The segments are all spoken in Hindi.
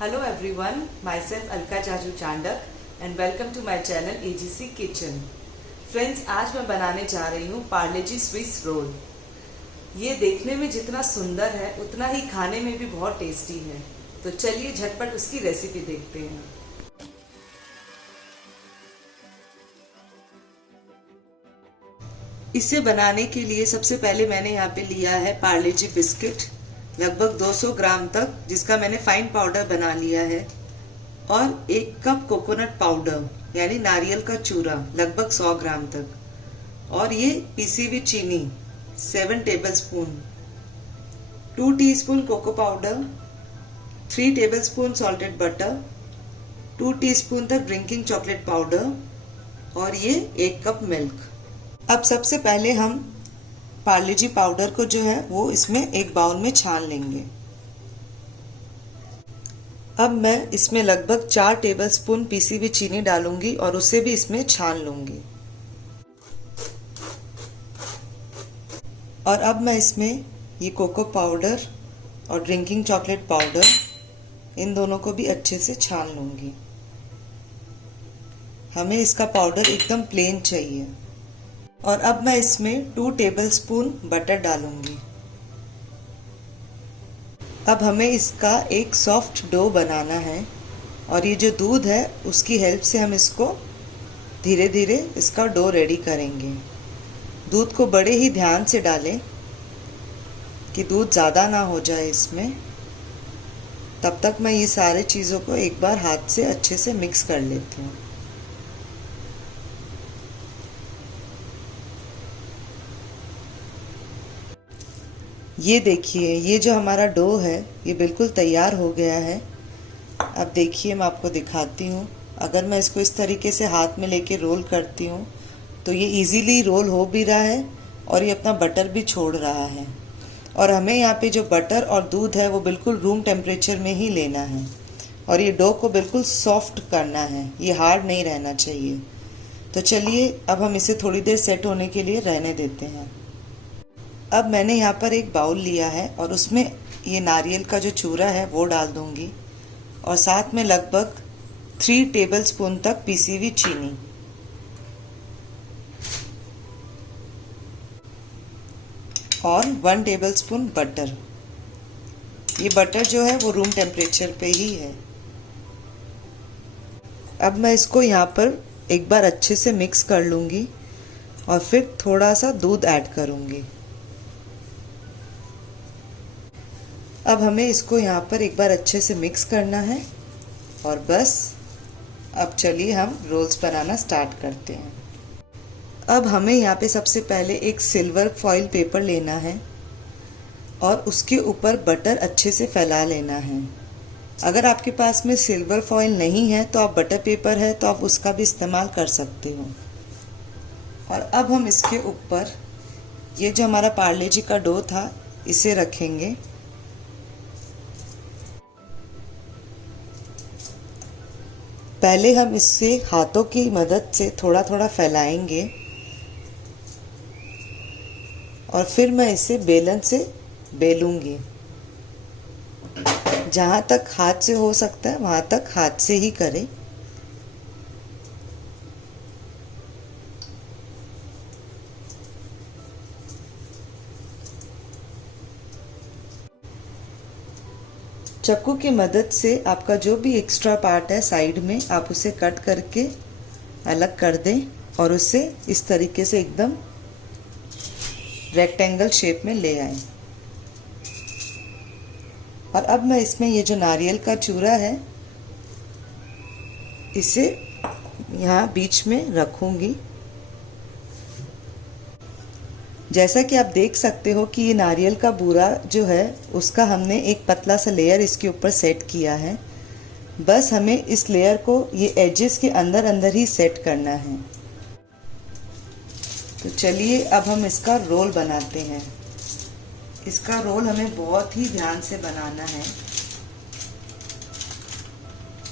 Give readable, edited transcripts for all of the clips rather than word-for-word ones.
Hello everyone, myself Alka Jaju Chandak and welcome to my channel AGC Kitchen. Friends, आज मैं बनाने जा रही हूँ पार्ले जी स्विस रोल। ये देखने में जितना सुंदर है उतना ही खाने में भी बहुत टेस्टी है। तो चलिए झटपट उसकी रेसिपी देखते हैं। इसे बनाने के लिए सबसे पहले मैंने यहाँ पे लिया है पार्ले जी बिस्किट, लगभग 200 ग्राम तक, जिसका मैंने फाइन पाउडर बना लिया है, और 1 कप कोकोनट पाउडर यानी नारियल का चूरा लगभग 100 ग्राम तक, और ये पीसी हुई चीनी 7 tablespoon, 2 teaspoon cocoa powder, 3 tablespoon salted butter, 2 teaspoon तक ड्रिंकिंग चॉकलेट पाउडर, और ये 1 कप मिल्क। अब सबसे पहले हम पार्ले जी पाउडर को जो है वो इसमें एक बाउल में छान लेंगे। अब मैं इसमें लगभग 4 टेबलस्पून पीसी हुई चीनी डालूंगी और उसे भी इसमें छान लूंगी। और अब मैं इसमें ये कोको पाउडर और ड्रिंकिंग चॉकलेट पाउडर, इन दोनों को भी अच्छे से छान लूंगी। हमें इसका पाउडर एकदम प्लेन चाहिए। और अब मैं इसमें 2 टेबलस्पून बटर डालूंगी। अब हमें इसका एक सॉफ्ट डो बनाना है, और ये जो दूध है उसकी हेल्प से हम इसको धीरे धीरे इसका डो रेडी करेंगे। दूध को बड़े ही ध्यान से डालें कि दूध ज़्यादा ना हो जाए इसमें। तब तक मैं ये सारे चीज़ों को एक बार हाथ से अच्छे से मिक्स कर लेती हूँ। ये देखिए, ये जो हमारा डो है ये बिल्कुल तैयार हो गया है। अब देखिए, मैं आपको दिखाती हूँ। अगर मैं इसको इस तरीके से हाथ में लेके रोल करती हूँ तो ये इजीली रोल हो भी रहा है और ये अपना बटर भी छोड़ रहा है। और हमें यहाँ पे जो बटर और दूध है वो बिल्कुल रूम टेम्परेचर में ही लेना है, और ये डो को बिल्कुल सॉफ्ट करना है, ये हार्ड नहीं रहना चाहिए। तो चलिए अब हम इसे थोड़ी देर सेट होने के लिए रहने देते हैं। अब मैंने यहाँ पर एक बाउल लिया है और उसमें ये नारियल का जो चूरा है वो डाल दूंगी, और साथ में लगभग 3 टेबलस्पून तक पीसी हुई चीनी, और 1 टेबलस्पून बटर। ये बटर जो है वो रूम टेम्परेचर पे ही है। अब मैं इसको यहाँ पर एक बार अच्छे से मिक्स कर लूँगी और फिर थोड़ा सा दूध ऐड करूँगी। अब हमें इसको यहाँ पर एक बार अच्छे से मिक्स करना है, और बस अब चलिए हम रोल्स बनाना स्टार्ट करते हैं। अब हमें यहाँ पे सबसे पहले एक सिल्वर फॉइल पेपर लेना है और उसके ऊपर बटर अच्छे से फैला लेना है। अगर आपके पास में सिल्वर फॉइल नहीं है तो आप बटर पेपर है तो आप उसका भी इस्तेमाल कर सकते हो। और अब हम इसके ऊपर ये जो हमारा पार्ले जी का डो था इसे रखेंगे। पहले हम इससे हाथों की मदद से थोड़ा थोड़ा फैलाएंगे, और फिर मैं इसे बेलन से बेलूंगी। जहाँ तक हाथ से हो सकता है वहाँ तक हाथ से ही करें। चाकू की मदद से आपका जो भी एक्स्ट्रा पार्ट है साइड में आप उसे कट करके अलग कर दें, और उसे इस तरीके से एकदम रेक्टेंगल शेप में ले आए। और अब मैं इसमें ये जो नारियल का चूरा है इसे यहाँ बीच में रखूँगी। जैसा कि आप देख सकते हो कि ये नारियल का बूरा जो है उसका हमने एक पतला सा लेयर इसके ऊपर सेट किया है। बस हमें इस लेयर को ये एजेस के अंदर अंदर ही सेट करना है। तो चलिए अब हम इसका रोल बनाते हैं। इसका रोल हमें बहुत ही ध्यान से बनाना है।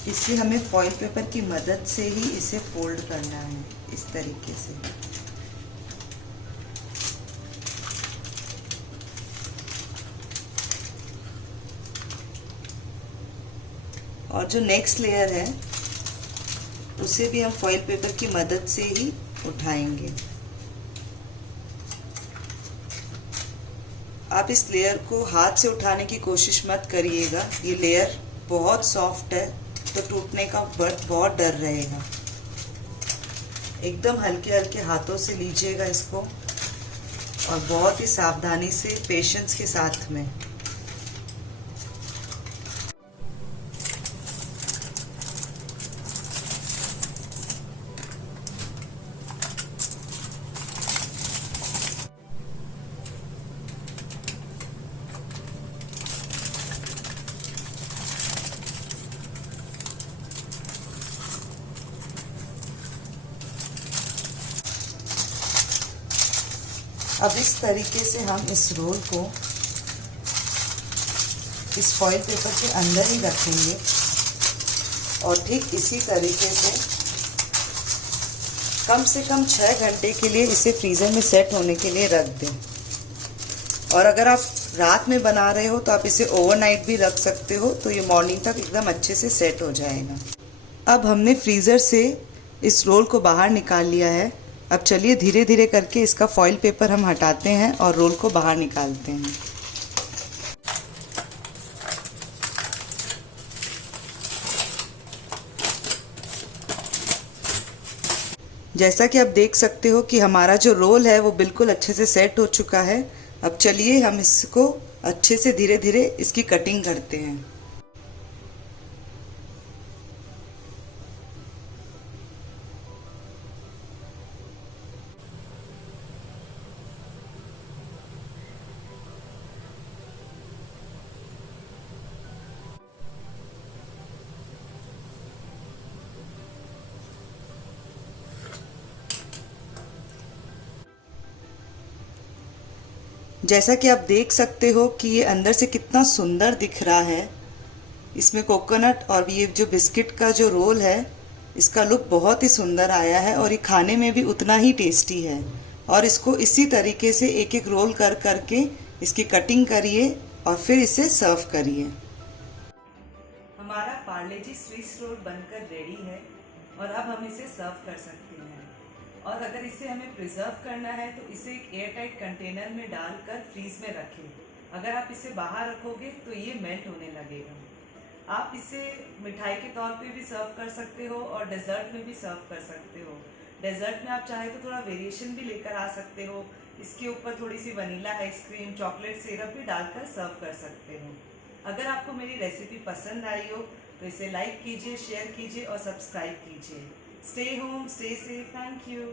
इसे हमें फॉइल पेपर की मदद से ही इसे फोल्ड करना है, इस तरीके से। और जो नेक्स्ट लेयर है उसे भी हम फॉइल पेपर की मदद से ही उठाएंगे। आप इस लेयर को हाथ से उठाने की कोशिश मत करिएगा, ये लेयर बहुत सॉफ्ट है तो टूटने का बहुत डर रहेगा। एकदम हल्के हल्के हाथों से लीजिएगा इसको और बहुत ही सावधानी से, पेशेंस के साथ में। अब इस तरीके से हम इस रोल को इस फॉइल पेपर के अंदर ही रखेंगे और ठीक इसी तरीके से कम 6 घंटे के लिए इसे फ्रीज़र में सेट होने के लिए रख दें। और अगर आप रात में बना रहे हो तो आप इसे ओवरनाइट भी रख सकते हो, तो ये मॉर्निंग तक एकदम अच्छे से सेट हो जाएगा। अब हमने फ्रीज़र से इस रोल को बाहर निकाल लिया है। अब चलिए धीरे धीरे करके इसका फॉइल पेपर हम हटाते हैं और रोल को बाहर निकालते हैं। जैसा कि आप देख सकते हो कि हमारा जो रोल है वो बिल्कुल अच्छे से सेट हो चुका है। अब चलिए हम इसको अच्छे से धीरे धीरे इसकी कटिंग करते हैं। जैसा कि आप देख सकते हो कि ये अंदर से कितना सुंदर दिख रहा है। इसमें कोकोनट और ये जो बिस्किट का जो रोल है, इसका लुक बहुत ही सुंदर आया है और ये खाने में भी उतना ही टेस्टी है। और इसको इसी तरीके से एक एक रोल कर करके इसकी कटिंग करिए और फिर इसे सर्व करिए। हमारा पार्ले जी स्विस रोल बनकर रेडी है और अब हम इसे सर्व कर सकते हैं। और अगर इसे हमें प्रिजर्व करना है तो इसे एक एयर टाइट कंटेनर में डालकर फ्रीज में रखें। अगर आप इसे बाहर रखोगे तो ये मेल्ट होने लगेगा। आप इसे मिठाई के तौर पे भी सर्व कर सकते हो और डेजर्ट में भी सर्व कर सकते हो। डेजर्ट में आप चाहे तो थोड़ा वेरिएशन भी लेकर आ सकते हो। इसके ऊपर थोड़ी सी वनीला आइसक्रीम, चॉकलेट सिरप भी डालकर सर्व कर सकते हो। अगर आपको मेरी रेसिपी पसंद आई हो तो इसे लाइक कीजिए, शेयर कीजिए और सब्सक्राइब कीजिए। Stay home, stay safe. Thank you.